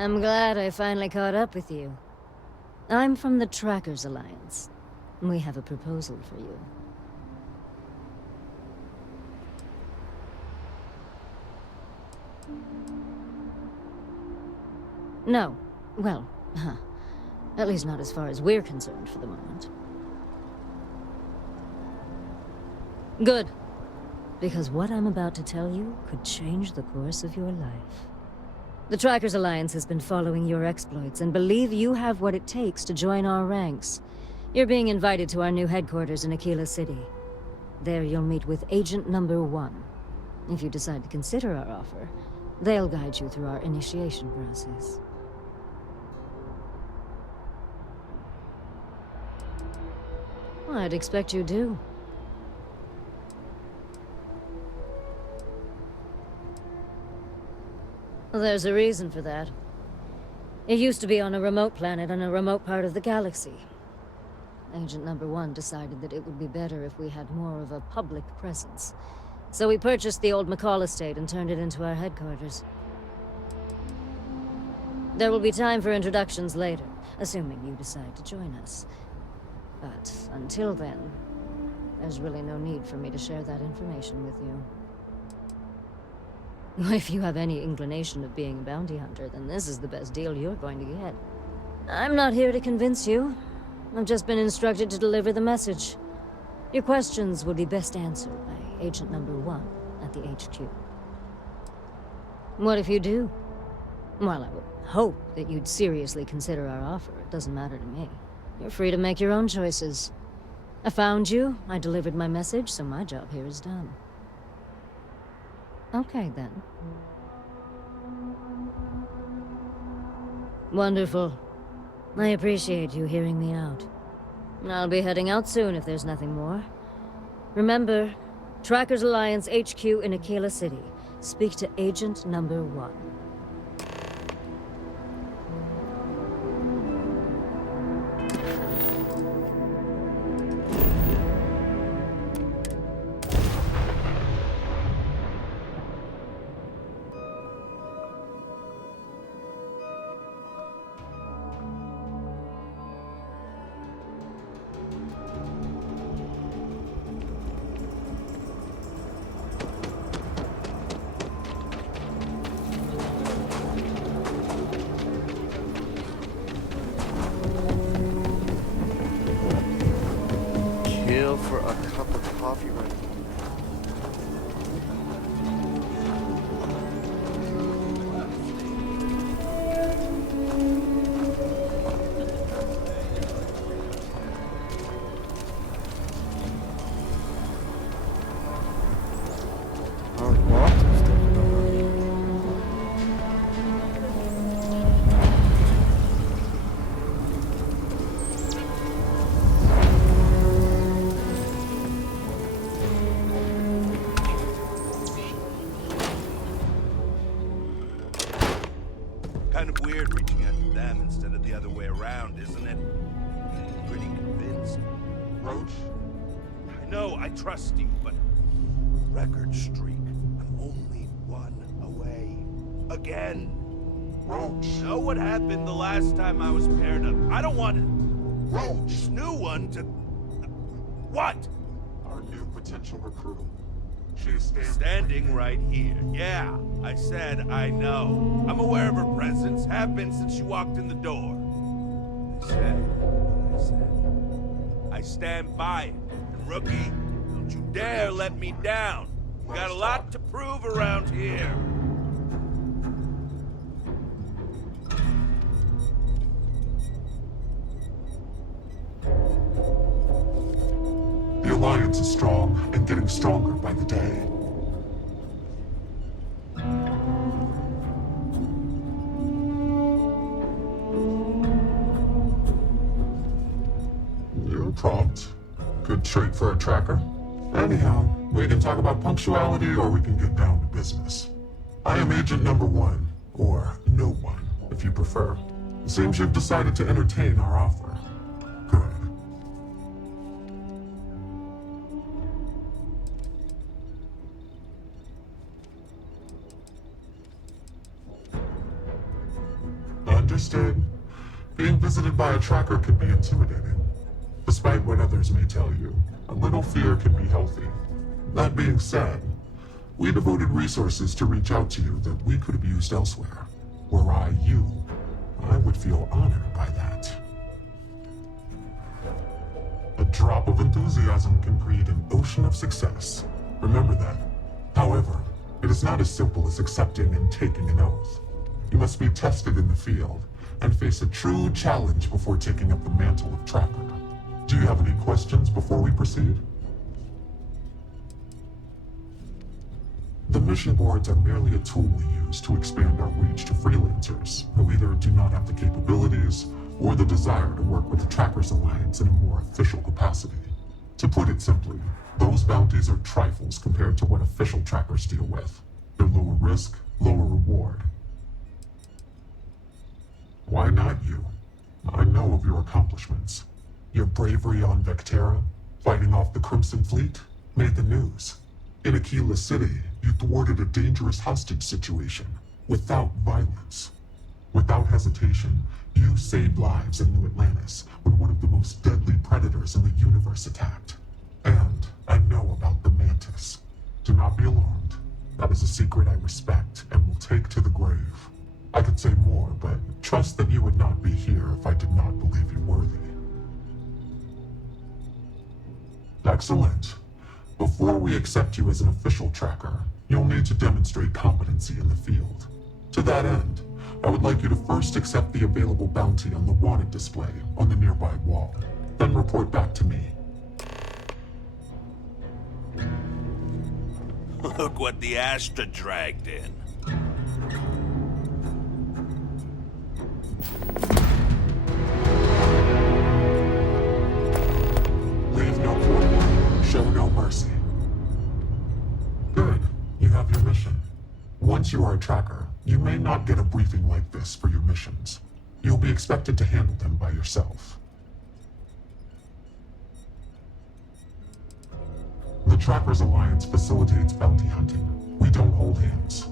I'm glad I finally caught up with you. I'm from the Trackers Alliance. We have a proposal for you. No. Well, at least not as far as we're concerned for the moment. Good. Because what I'm about to tell you could change the course of your life. The Trackers Alliance has been following your exploits and believe you have what it takes to join our ranks. You're being invited to our new headquarters in Aquila City. There you'll meet with Agent Number 1. If you decide to consider our offer, they'll guide you through our initiation process. Well, I'd expect you do. Well, there's a reason for that. It used to be on a remote planet in a remote part of the galaxy. Agent Number 1 decided that it would be better if we had more of a public presence. So we purchased the old McCall estate and turned it into our headquarters. There will be time for introductions later, assuming you decide to join us. But until then, there's really no need for me to share that information with you. If you have any inclination of being a bounty hunter, then this is the best deal you're going to get. I'm not here to convince you. I've just been instructed to deliver the message. Your questions would be best answered by Agent Number 1 at the HQ. What if you do? Well, I would hope that you'd seriously consider our offer. It doesn't matter to me. You're free to make your own choices. I found you, I delivered my message, so my job here is done. Okay, then. Wonderful. I appreciate you hearing me out. I'll be heading out soon if there's nothing more. Remember, Trackers Alliance HQ in Aquila City. Speak to Agent Number 1. For a cup of coffee right now. Kind of weird reaching out to them instead of the other way around, isn't it? Pretty convincing. Roach? I know, I trust you, but... record streak. I'm only one away. Again. Roach. Know what happened the last time I was paired up? I don't want Roach. This new one to... What? Our new potential recruit. She is standing right here. Yeah, I said I know. I'm aware of her presence, have been since she walked in the door. I said what I said. I stand by it. And rookie, don't you dare let me down. You got a lot to prove around here. The Alliance is strong and getting stronger by the day. You're prompt. Good trait for a tracker. Anyhow, we can talk about punctuality or we can get down to business. I am Agent Number 1, or No One, if you prefer. It seems you've decided to entertain our offer. Good. Understood. Being visited by a tracker can be intimidating. Despite what others may tell you, a little fear can be healthy. That being said, we devoted resources to reach out to you that we could have used elsewhere. Were I you, I would feel honored by that. A drop of enthusiasm can create an ocean of success. Remember that. However, it is not as simple as accepting and taking an oath. You must be tested in the field and face a true challenge before taking up the mantle of tracker. Do you have any questions before we proceed? The mission boards are merely a tool we use to expand our reach to freelancers who either do not have the capabilities or the desire to work with the Trackers Alliance in a more official capacity. To put it simply, those bounties are trifles compared to what official trackers deal with. They're lower risk, lower reward. Why not you? I know of your accomplishments. Your bravery on Vectera, fighting off the Crimson Fleet, made the news. In Aquila City, you thwarted a dangerous hostage situation, without violence. Without hesitation, you saved lives in New Atlantis when one of the most deadly predators in the universe attacked. And I know about the Mantis. Do not be alarmed. That is a secret I respect and will take to the grave. I could say more, but trust that you would not be here if I did not believe you worthy. Excellent. Before we accept you as an official tracker, you'll need to demonstrate competency in the field. To that end, I would like you to first accept the available bounty on the wanted display on the nearby wall, then report back to me. Look what the Astra dragged in. Leave no quarter, show no mercy. Good, you have your mission. Once you are a tracker, you may not get a briefing like this for your missions. You'll be expected to handle them by yourself. The Trackers Alliance facilitates bounty hunting. We don't hold hands.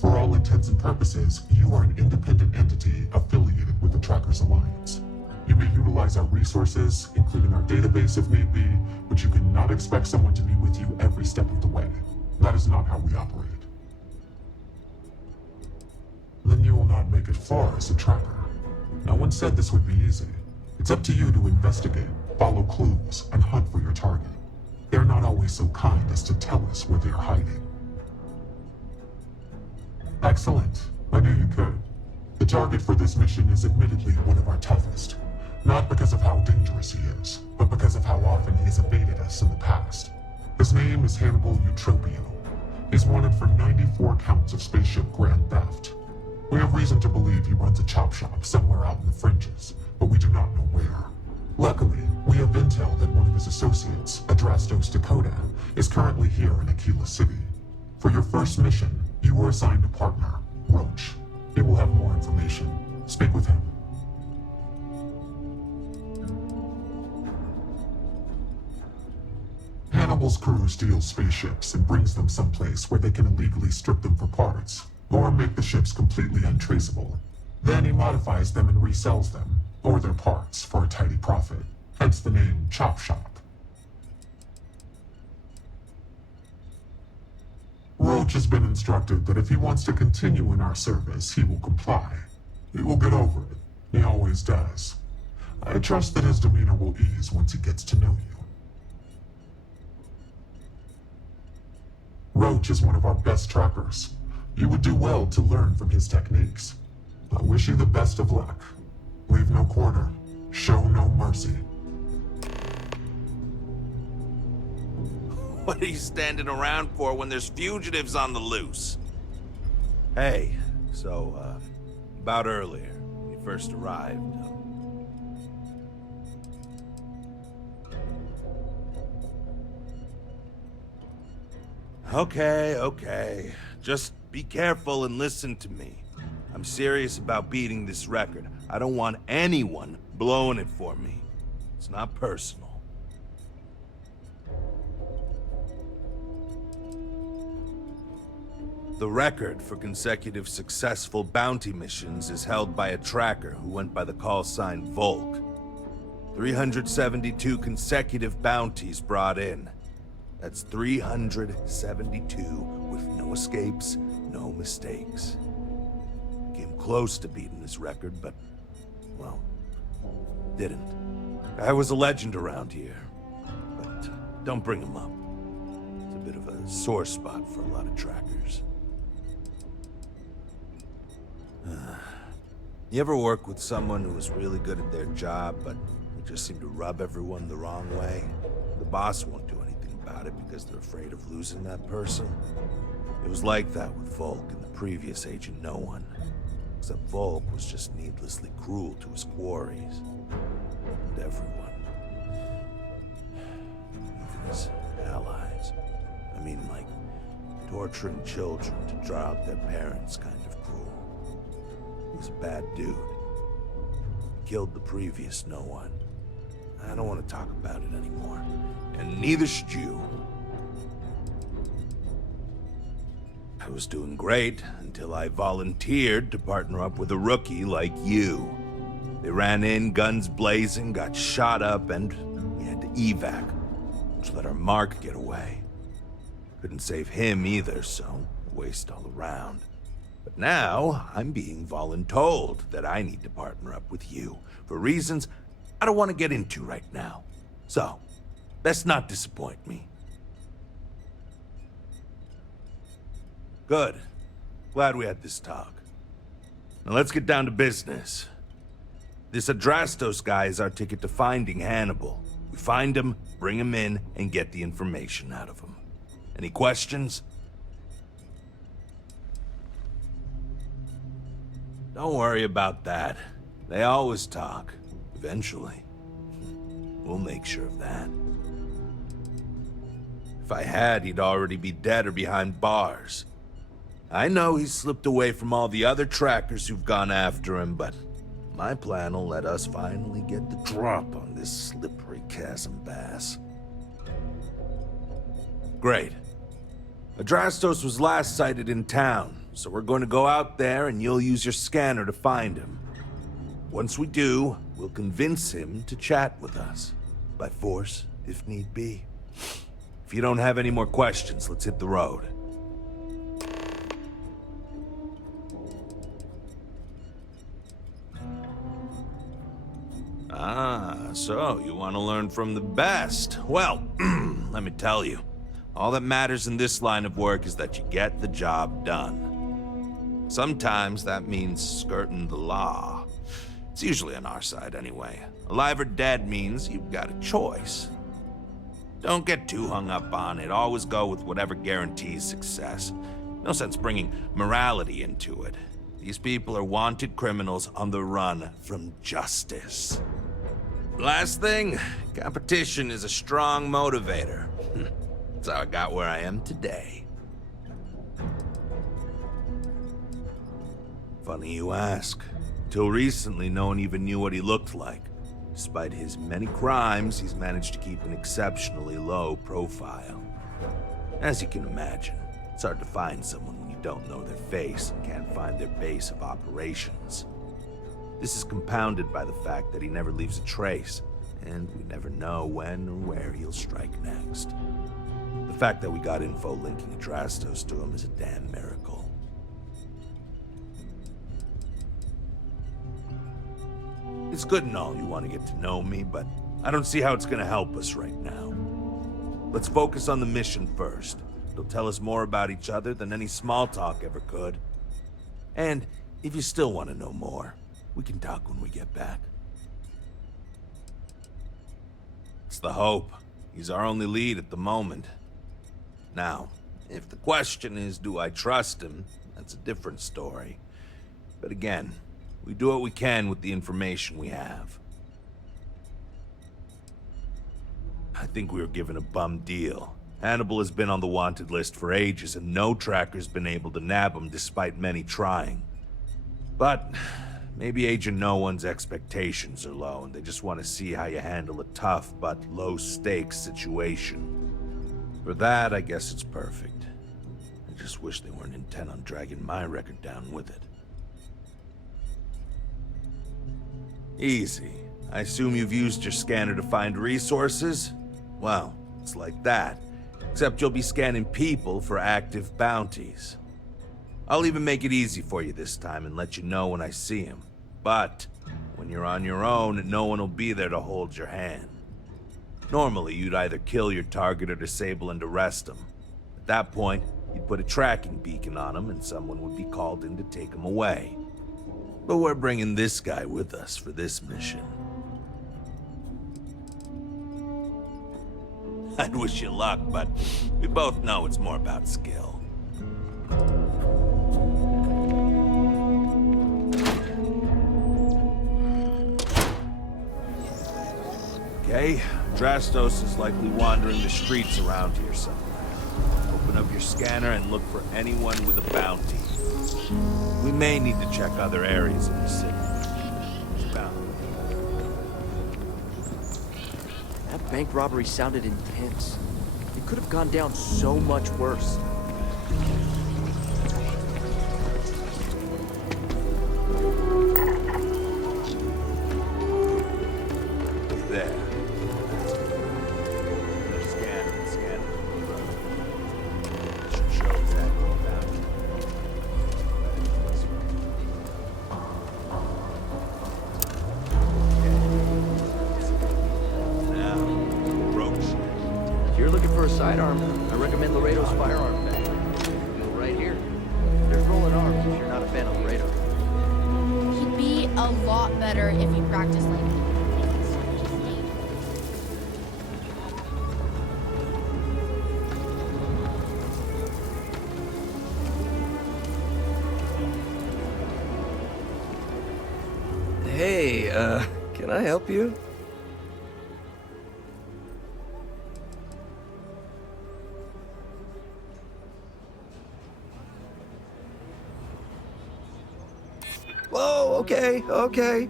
For all intents and purposes, you are an independent entity affiliated with the Trackers Alliance. You may utilize our resources, including our database if need be, but you cannot expect someone to be with you every step of the way. That is not how we operate. Then you will not make it far as a tracker. No one said this would be easy. It's up to you to investigate, follow clues, and hunt for your target. They're not always so kind as to tell us where they're hiding. Excellent. I knew you could. The target for this mission is admittedly one of our toughest. Not because of how dangerous he is, but because of how often he's evaded us in the past. His name is Hannibal Eutropio. He's wanted for 94 counts of spaceship grand theft. We have reason to believe he runs a chop shop somewhere out in the fringes, but we do not know where. Luckily, we have intel that one of his associates, Adrastos Dakota, is currently here in Aquila City. For your first mission, you were assigned a partner, Roach. He will have more information. Speak with him. Hannibal's crew steals spaceships and brings them someplace where they can illegally strip them for parts, or make the ships completely untraceable. Then he modifies them and resells them, or their parts, for a tidy profit, hence the name Chop Shop. Roach has been instructed that if he wants to continue in our service, he will comply. He will get over it. He always does. I trust that his demeanor will ease once he gets to know you. Roach is one of our best trackers. You would do well to learn from his techniques. I wish you the best of luck. Leave no quarter. Show no mercy. What are you standing around for when there's fugitives on the loose? Hey, so, about earlier, when you first arrived. Okay. Just be careful and listen to me. I'm serious about beating this record. I don't want anyone blowing it for me. It's not personal. The record for consecutive successful bounty missions is held by a tracker who went by the call sign Volk. 372 consecutive bounties brought in. That's 372 with no escapes, no mistakes. Came close to beating his record, but, well, didn't. I was a legend around here, but don't bring him up. It's a bit of a sore spot for a lot of trackers. You ever work with someone who was really good at their job, but they just seem to rub everyone the wrong way? The boss won't do anything about it because they're afraid of losing that person. It was like that with Volk and the previous Agent No One. Except Volk was just needlessly cruel to his quarries. And everyone. Even his allies. I mean, like, torturing children to draw out their parents kind of cruel. He was a bad dude. He killed the previous No One. I don't want to talk about it anymore. And neither should you. I was doing great until I volunteered to partner up with a rookie like you. They ran in, guns blazing, got shot up, and we had to evac, which let our Mark get away. Couldn't save him either, so waste all around. But now, I'm being voluntold that I need to partner up with you, for reasons I don't want to get into right now. So, best not disappoint me. Good. Glad we had this talk. Now let's get down to business. This Adrastos guy is our ticket to finding Hannibal. We find him, bring him in, and get the information out of him. Any questions? Don't worry about that. They always talk. Eventually. We'll make sure of that. If I had, he'd already be dead or behind bars. I know he's slipped away from all the other trackers who've gone after him, but my plan will let us finally get the drop on this slippery chasm bass. Great. Adrastos was last sighted in town, so we're going to go out there and you'll use your scanner to find him. Once we do, we'll convince him to chat with us. By force, if need be. If you don't have any more questions, let's hit the road. Ah, so you want to learn from the best. Well, let me tell you. All that matters in this line of work is that you get the job done. Sometimes that means skirting the law. It's usually on our side anyway. Alive or dead means you've got a choice. Don't get too hung up on it. Always go with whatever guarantees success. No sense bringing morality into it. These people are wanted criminals on the run from justice. Last thing, competition is a strong motivator. That's how I got where I am today. Funny you ask. Till recently, no one even knew what he looked like. Despite his many crimes, he's managed to keep an exceptionally low profile. As you can imagine, it's hard to find someone when you don't know their face and can't find their base of operations. This is compounded by the fact that he never leaves a trace, and we never know when or where he'll strike next. The fact that we got info linking Adrastos to him is a damn miracle. It's good and all you want to get to know me, but I don't see how it's going to help us right now. Let's focus on the mission first. It'll tell us more about each other than any small talk ever could. And if you still want to know more, we can talk when we get back. It's the hope. He's our only lead at the moment. Now, if the question is, do I trust him? That's a different story. But again, we do what we can with the information we have. I think we were given a bum deal. Hannibal has been on the wanted list for ages, and no tracker's been able to nab him despite many trying. But maybe Agent No One's expectations are low, and they just want to see how you handle a tough but low-stakes situation. For that, I guess it's perfect. I just wish they weren't intent on dragging my record down with it. Easy. I assume you've used your scanner to find resources? Well, it's like that. Except you'll be scanning people for active bounties. I'll even make it easy for you this time and let you know when I see him. But when you're on your own, no one will be there to hold your hand. Normally, you'd either kill your target or disable and arrest him. At that point, you'd put a tracking beacon on him and someone would be called in to take him away. But we're bringing this guy with us for this mission. I'd wish you luck, but we both know it's more about skill. Okay, Drastos is likely wandering the streets around here somewhere. Open up your scanner and look for anyone with a bounty. We may need to check other areas in the city. It's bound. That bank robbery sounded intense. It could have gone down so much worse. There. Scan it, scan it. Should show exactly what bounty. Now, roach. If you're looking for a sidearm, I recommend Laredo's firearm bag. Right here. There's rolling arms if you're not a fan of Laredo. He'd be a lot better if he practiced like Hey, can I help you? Whoa, okay.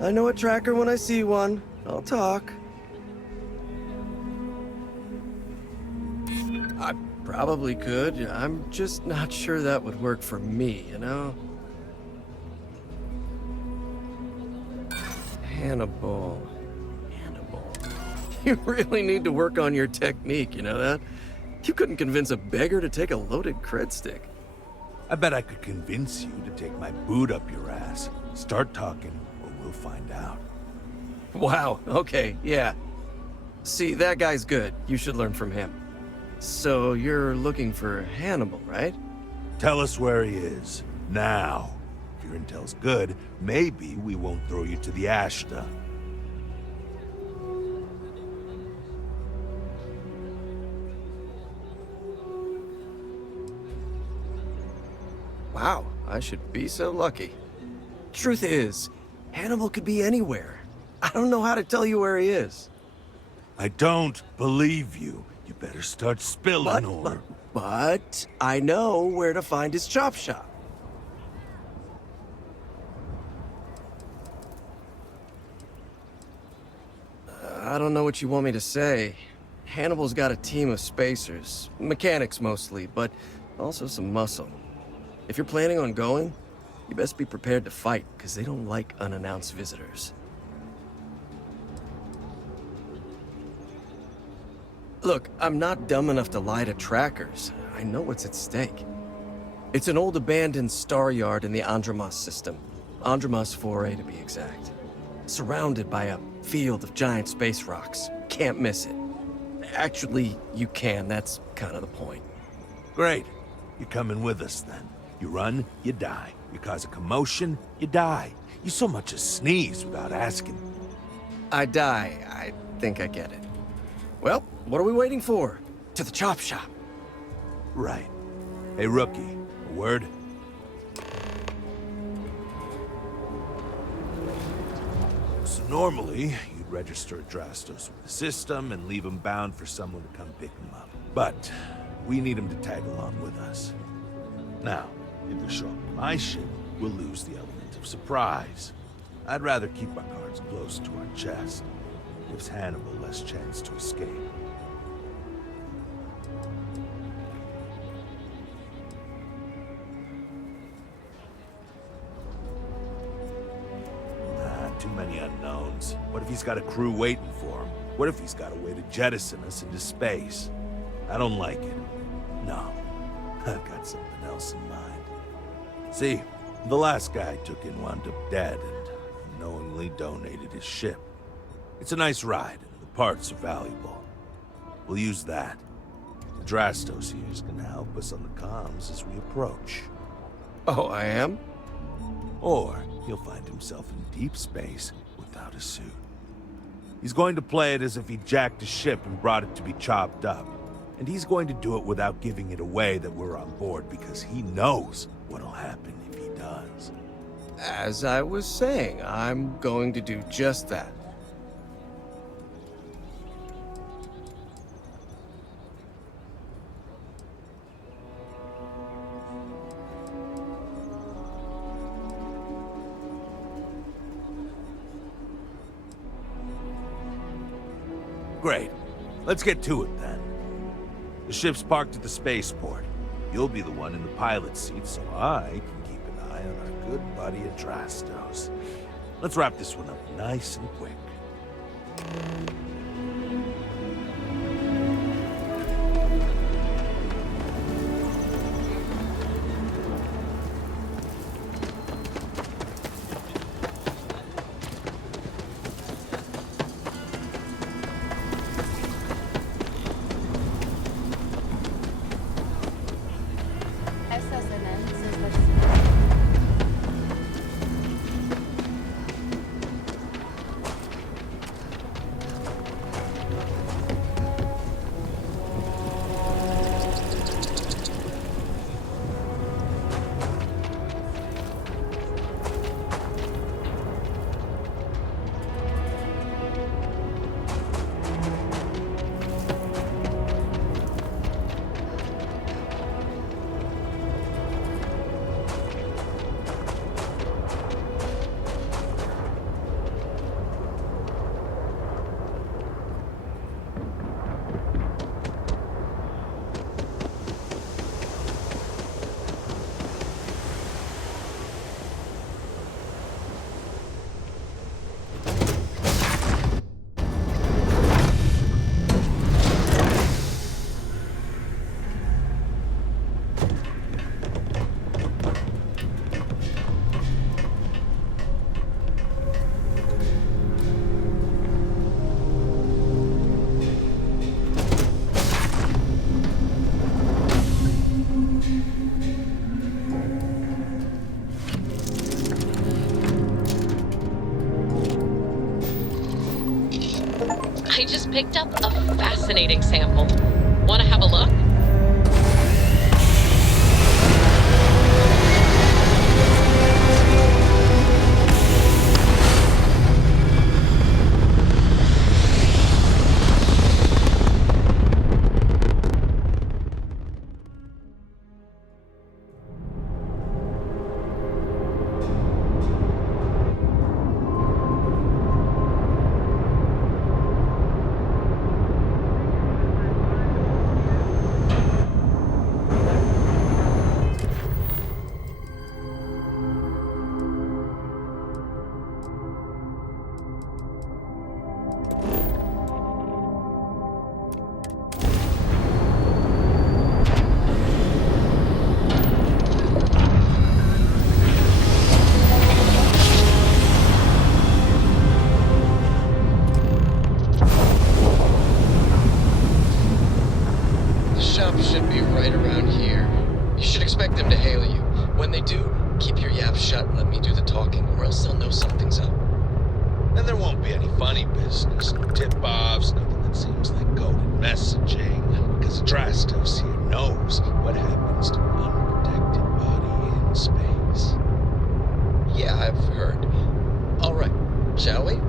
I know a tracker when I see one. I'll talk. I probably could. I'm just not sure that would work for me, you know? Hannibal. You really need to work on your technique, you know that? You couldn't convince a beggar to take a loaded cred stick. I bet I could convince you to take my boot up your ass. Start talking, or we'll find out. Wow, okay, yeah. See, that guy's good. You should learn from him. So, you're looking for Hannibal, right? Tell us where he is, now. If your intel's good, maybe we won't throw you to the Ashta. Wow, I should be so lucky. Truth is, Hannibal could be anywhere. I don't know how to tell you where he is. I don't believe you. You better start spilling But I know where to find his chop shop. I don't know what you want me to say. Hannibal's got a team of spacers, mechanics mostly, but also some muscle. If you're planning on going, you best be prepared to fight, because they don't like unannounced visitors. Look, I'm not dumb enough to lie to trackers. I know what's at stake. It's an old abandoned star yard in the Andromos system. Andromos 4A to be exact. Surrounded by a field of giant space rocks. Can't miss it. Actually, you can. That's kind of the point. Great. You're coming with us, then. You run, you die. You cause a commotion, you die. You so much as sneeze without asking. I die. I think I get it. Well, what are we waiting for? To the chop shop. Right. Hey, rookie, a word? So normally, you'd register Drastos with the system and leave him bound for someone to come pick him up. But we need him to tag along with us. Now, if we show up in my ship, we'll lose the element of surprise. I'd rather keep our cards close to our chest. Gives Hannibal less chance to escape. too many unknowns. What if he's got a crew waiting for him? What if he's got a way to jettison us into space? I don't like it. No. I've got something else in mind. See, the last guy I took in wound up dead and unknowingly donated his ship. It's a nice ride, and the parts are valuable. We'll use that. Drastos here is gonna help us on the comms as we approach. Oh, I am? Or he'll find himself in deep space without a suit. He's going to play it as if he jacked a ship and brought it to be chopped up. And he's going to do it without giving it away that we're on board because he knows what'll happen if he does. As I was saying, I'm going to do just that. Great. Let's get to it then. The ship's parked at the spaceport. You'll be the one in the pilot's seat, so I can keep an eye on our good buddy Adrastos. Let's wrap this one up nice and quick. I just picked up a fascinating sample. Want to have a look? Should be right around here. You should expect them to hail you. When they do, keep your yap shut and let me do the talking, or else they'll know something's up. And there won't be any funny business, no tip-offs, nothing that seems like coded messaging, because Adrastos here knows what happens to an unprotected body in space. Yeah, I've heard. All right, shall we?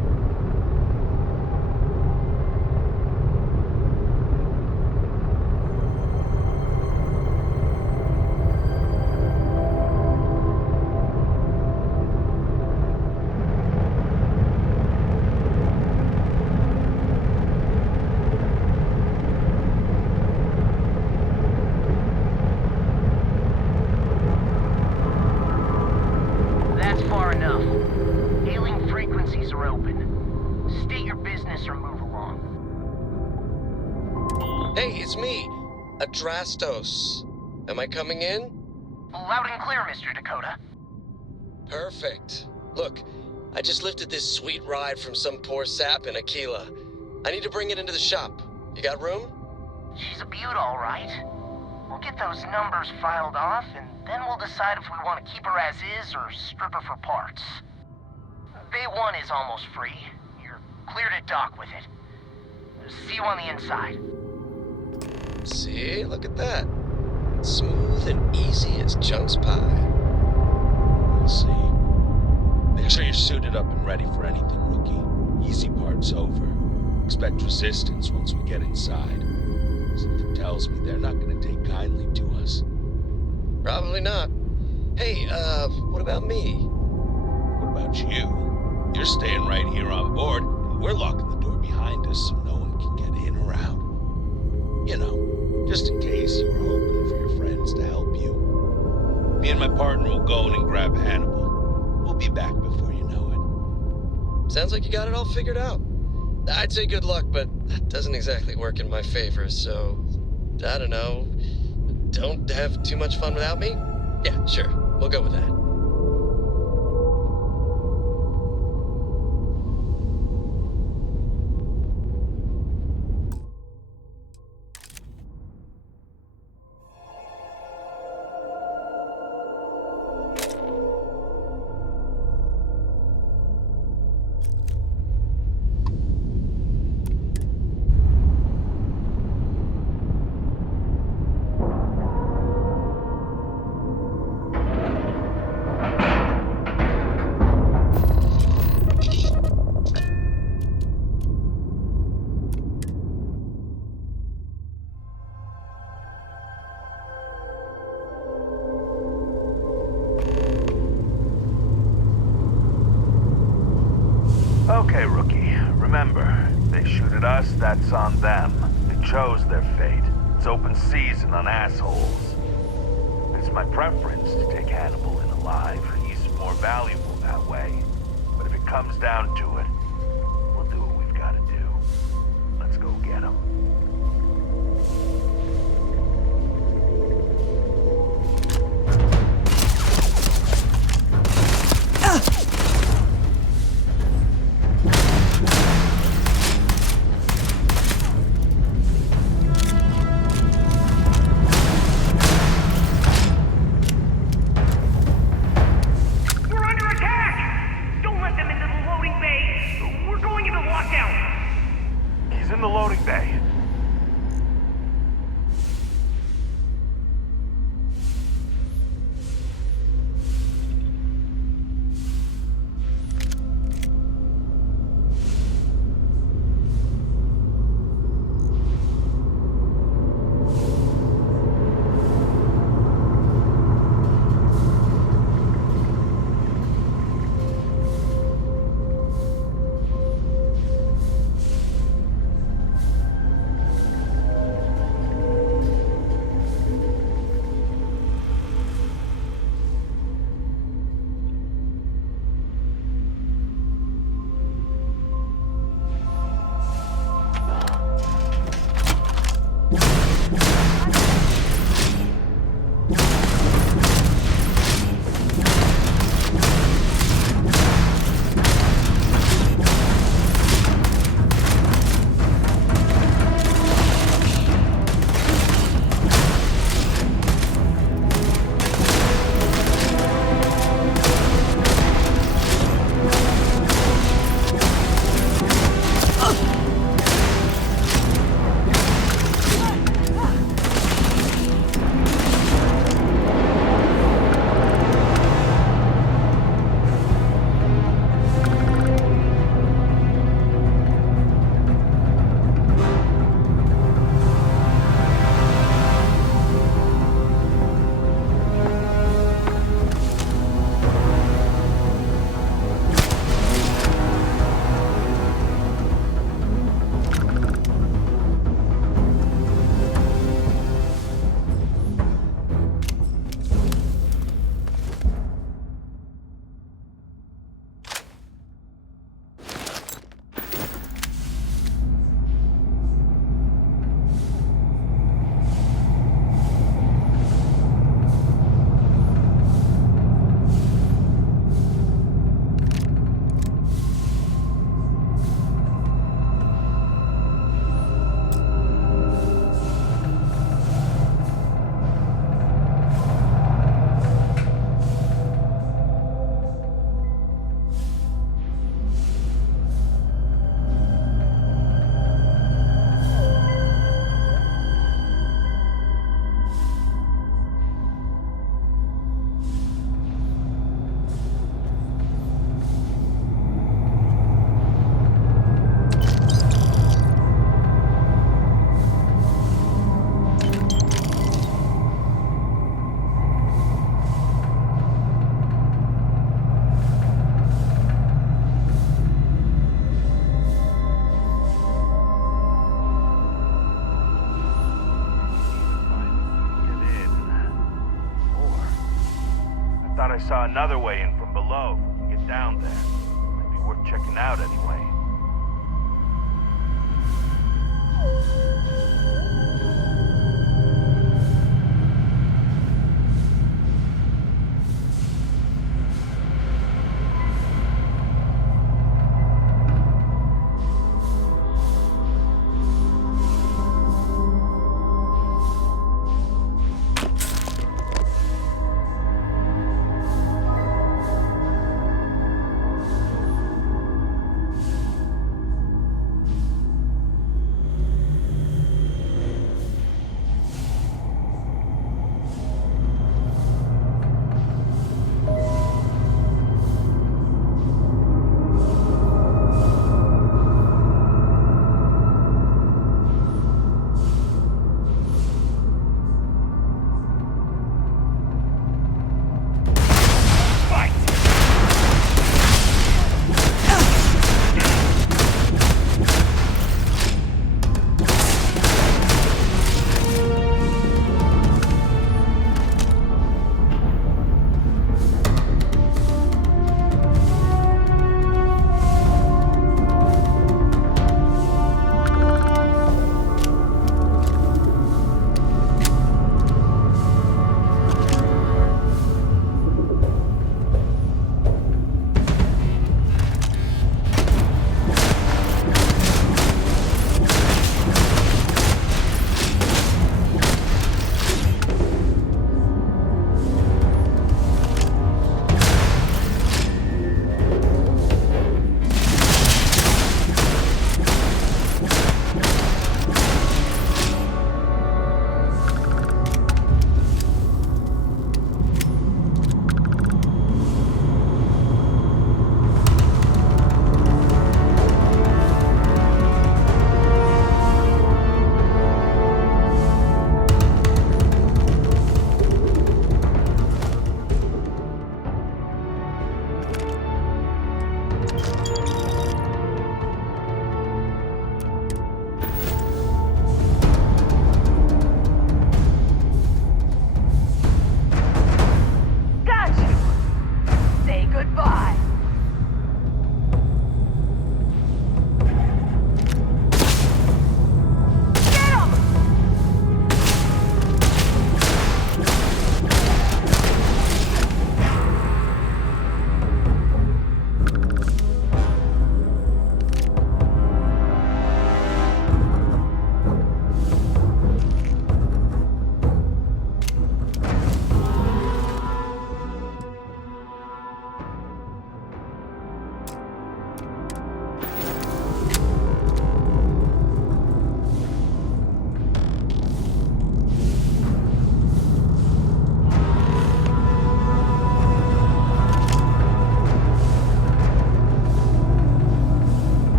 agencies are open. State your business or move along. Hey, it's me, Adrastos. Am I coming in? Loud and clear, Mr. Dakota. Perfect. Look, I just lifted this sweet ride from some poor sap in Aquila. I need to bring it into the shop. You got room? She's a beaut, all right. We'll get those numbers filed off, and then we'll decide if we want to keep her as is or strip her for parts. Bay 1 is almost free. You're clear to dock with it. See you on the inside. See, look at that. Smooth and easy as Chunk's pie. We'll see. Make sure you're suited up and ready for anything, rookie. Easy part's over. Expect resistance once we get inside. Something tells me they're not gonna take kindly to us. Probably not. Hey, what about me? What about you? You're staying right here on board, and we're locking the door behind us so no one can get in or out. You know, just in case you were hoping for your friends to help you. Me and my partner will go in and grab Hannibal. We'll be back before you know it. Sounds like you got it all figured out. I'd say good luck, but that doesn't exactly work in my favor, so... I don't know. Don't have too much fun without me? Yeah, sure. We'll go with that. Okay, rookie. Remember, they shoot at us, that's on them. They chose their fate. It's open season on assholes. It's my preference to take Hannibal in alive. He's more valuable that way. But if it comes down to it, we'll do what we've got to do. Let's go get him. I saw another way in from below. If we can get down there. Might be worth checking out anyway.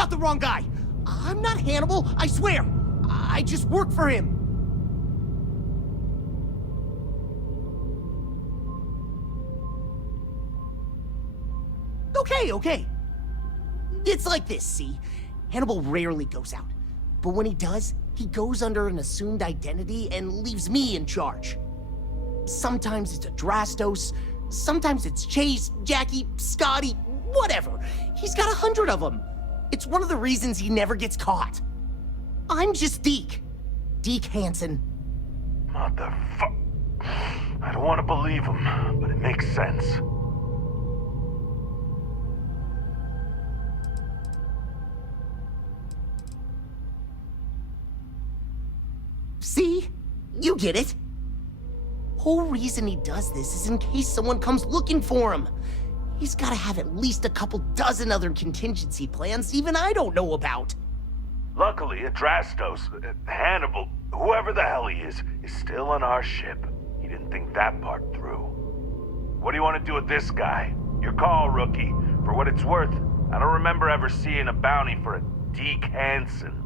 got the wrong guy. I'm not Hannibal, I swear. I just work for him. Okay. It's like this, see? Hannibal rarely goes out. But when he does, he goes under an assumed identity and leaves me in charge. Sometimes it's Adrastos, sometimes it's Chase, Jackie, Scotty, whatever. He's got 100 of them. It's one of the reasons he never gets caught. I'm just Deke. Deke Hansen. Motherfuck. I don't want to believe him, but it makes sense. See? You get it. Whole reason he does this is in case someone comes looking for him. He's gotta have at least a couple dozen other contingency plans even I don't know about. Luckily, Adrastos, Hannibal, whoever the hell he is still on our ship. He didn't think that part through. What do you want to do with this guy? Your call, rookie. For what it's worth, I don't remember ever seeing a bounty for a Deke Hansen.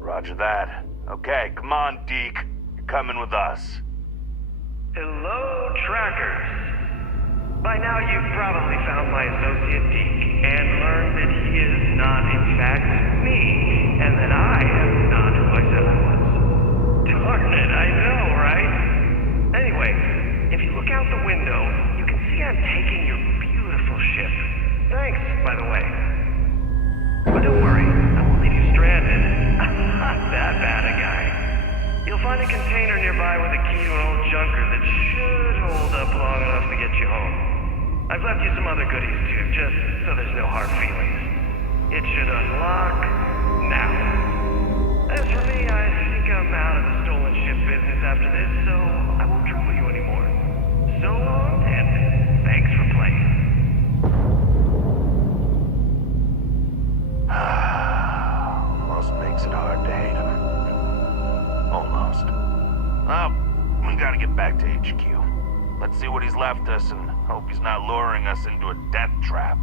Roger that. Okay, come on, Deke. You're coming with us. Hello, trackers. By now you've probably found my associate Deke and learned that he is not in fact me, and that I am not who I said I was. Darn it, I know, right? Anyway, if you look out the window, you can see I'm taking your beautiful ship. Thanks, by the way. But don't worry, I won't leave you stranded. Not that bad a guy. You'll find a container nearby with a key to an old junker that should hold up long enough to get you home. I've left you some other goodies too, just so there's no hard feelings. It should unlock now. As for me, I think I'm out of the stolen ship business after this, so I won't trouble you anymore. So long, and thanks for playing. Almost makes it hard to hate him. Almost. Well, we gotta get back to HQ. Let's see what he's left us and hope he's not luring us into a death trap.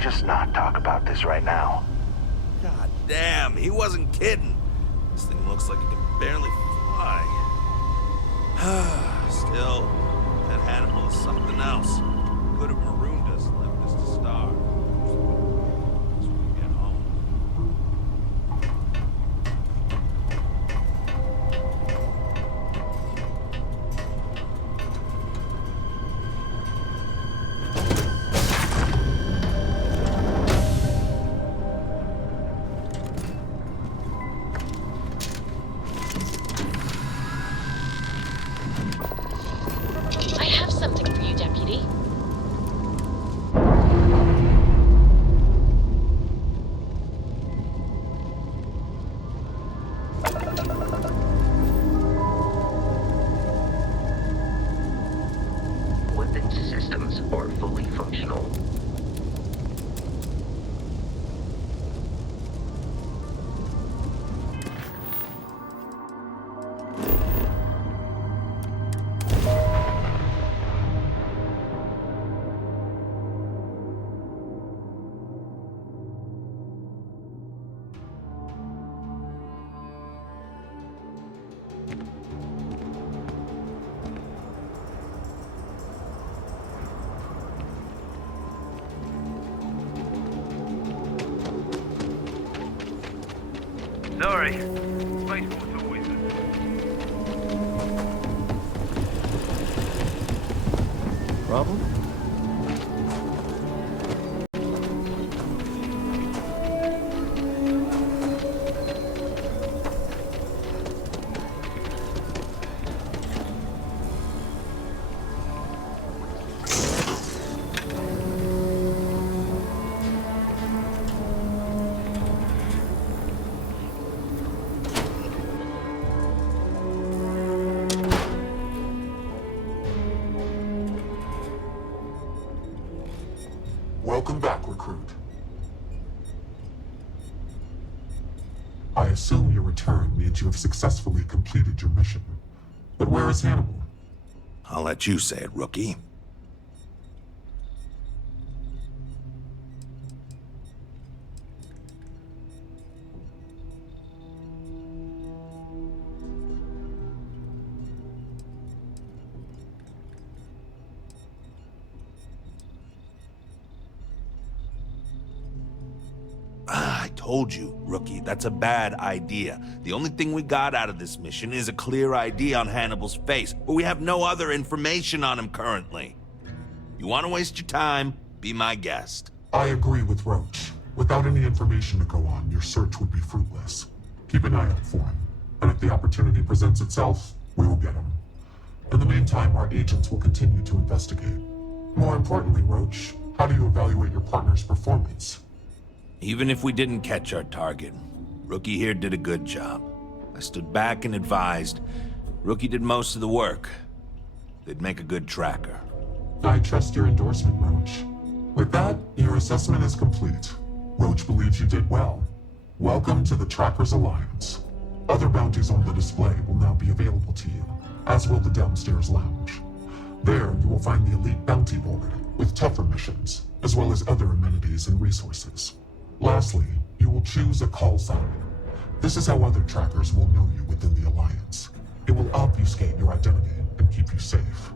Just not talk about this right now. God damn, he wasn't kidding. This thing looks like it can barely fly. Still, that Hannibal is something else. Could have marooned us, left us to starve. Once we get home. I have something for you, Deputy. Weapons systems are fully functional. Sorry. Spaceport's always Problem? Welcome back, recruit. I assume your return means you have successfully completed your mission. But where is Hannibal? I'll let you say it, rookie. I told you, rookie, that's a bad idea. The only thing we got out of this mission is a clear ID on Hannibal's face, but we have no other information on him currently. You want to waste your time? Be my guest. I agree with Roach. Without any information to go on, your search would be fruitless. Keep an eye out for him, and if the opportunity presents itself, we will get him. In the meantime, our agents will continue to investigate. More importantly, Roach, how do you evaluate your partner's performance? Even if we didn't catch our target, Rookie here did a good job. I stood back and advised. Rookie did most of the work. They'd make a good tracker. I trust your endorsement, Roach. With that, your assessment is complete. Roach believes you did well. Welcome to the Trackers Alliance. Other bounties on the display will now be available to you, as will the downstairs lounge. There, you will find the elite bounty board, with tougher missions, as well as other amenities and resources. Lastly, you will choose a call sign. This is how other trackers will know you within the Alliance. It will obfuscate your identity and keep you safe.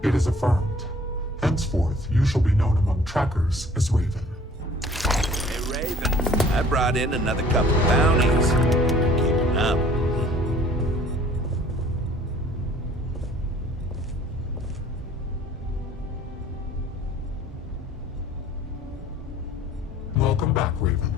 It is affirmed. Henceforth, you shall be known among trackers as Raven. Hey, Raven, I brought in another couple bounties. Keeping up. Welcome back, Raven.